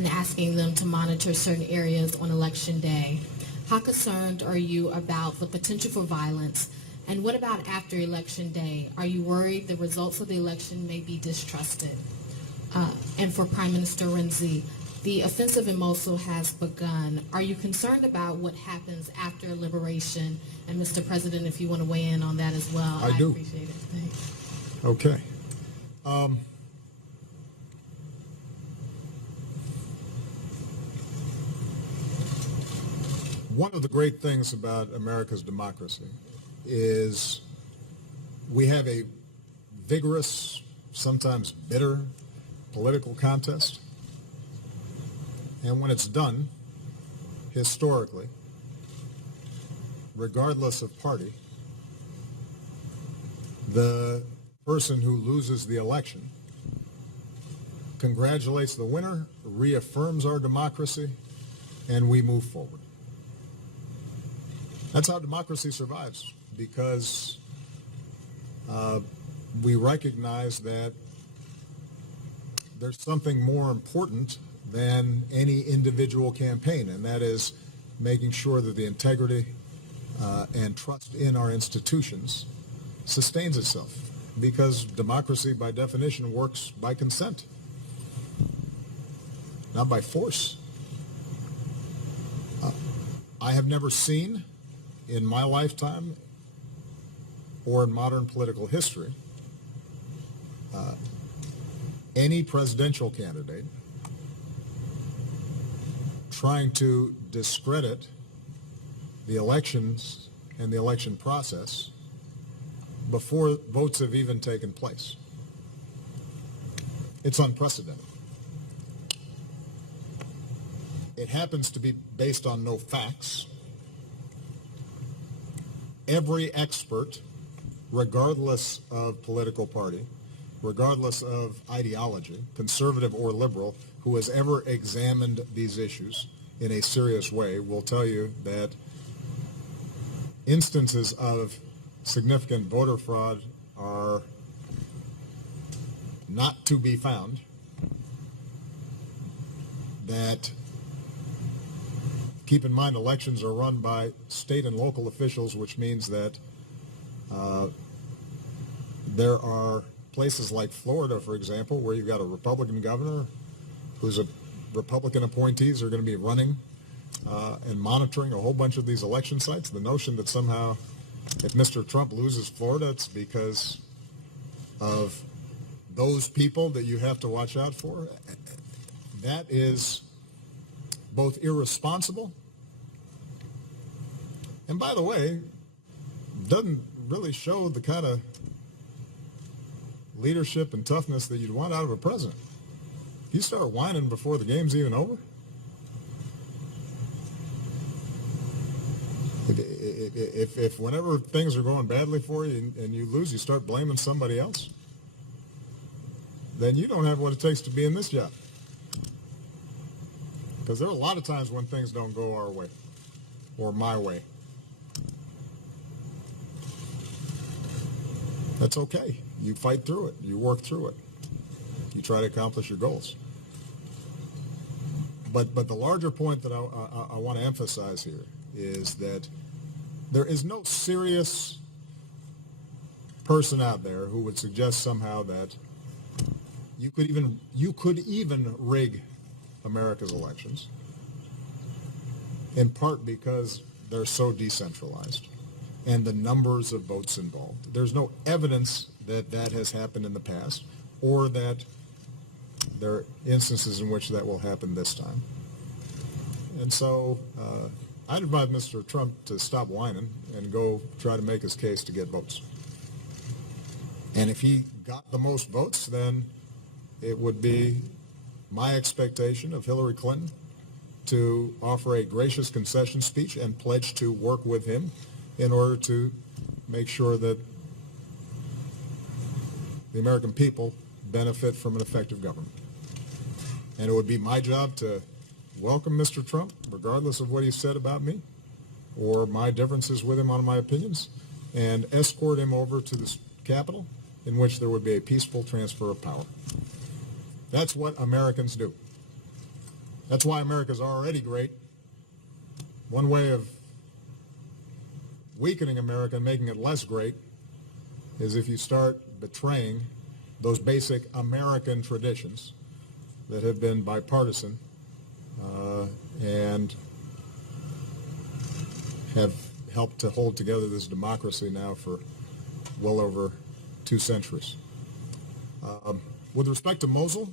and asking them to monitor certain areas on Election Day. How concerned are you about the potential for violence? And what about after Election Day? Are you worried the results of the election may be distrusted? And for Prime Minister Renzi, the offensive in Mosul has begun. Are you concerned about what happens after liberation? And Mr. President, if you want to weigh in on that as well, I do. Appreciate it. Thanks. Okay. One of the great things about America's democracy is we have a vigorous, sometimes bitter, political contest. And when it's done, historically, regardless of party, the person who loses the election congratulates the winner, reaffirms our democracy, and we move forward. That's how democracy survives, because we recognize that there's something more important than any individual campaign, and that is making sure that the integrity and trust in our institutions sustains itself, because democracy by definition works by consent, not by force. I have never seen in my lifetime or in modern political history any presidential candidate trying to discredit the elections and the election process before votes have even taken place. It's unprecedented. It happens to be based on no facts. Every expert, regardless of political party, regardless of ideology, conservative or liberal, who has ever examined these issues in a serious way will tell you that instances of significant voter fraud are not to be found, that, keep in mind, elections are run by state and local officials, which means that there are places like Florida, for example, where you've got a Republican governor who's a Republican appointees are going to be running and monitoring a whole bunch of these election sites. The notion that somehow if Mr. Trump loses Florida, it's because of those people that you have to watch out for, that is both irresponsible and, by the way, doesn't really show the kind of leadership and toughness that you'd want out of a president. You start whining before the game's even over. If whenever things are going badly for you and you lose, you start blaming somebody else, then you don't have what it takes to be in this job. Because there are a lot of times when things don't go our way or my way. That's okay. You fight through it. You work through it. You try to accomplish your goals. But the larger point that I want to emphasize here is that there is no serious person out there who would suggest somehow that you could even rig America's elections, in part because they're so decentralized and the numbers of votes involved. There's no evidence that that has happened in the past or that there are instances in which that will happen this time. And so I'd advise Mr. Trump to stop whining and go try to make his case to get votes. And if he got the most votes, then it would be my expectation of Hillary Clinton to offer a gracious concession speech and pledge to work with him in order to make sure that the American people benefit from an effective government. And it would be my job to welcome Mr. Trump, regardless of what he said about me or my differences with him on my opinions, and escort him over to the Capitol, in which there would be a peaceful transfer of power. That's what Americans do. That's why America's already great. One way of weakening America and making it less great is if you start betraying those basic American traditions that have been bipartisan and have helped to hold together this democracy now for well over 2 centuries. With respect to Mosul,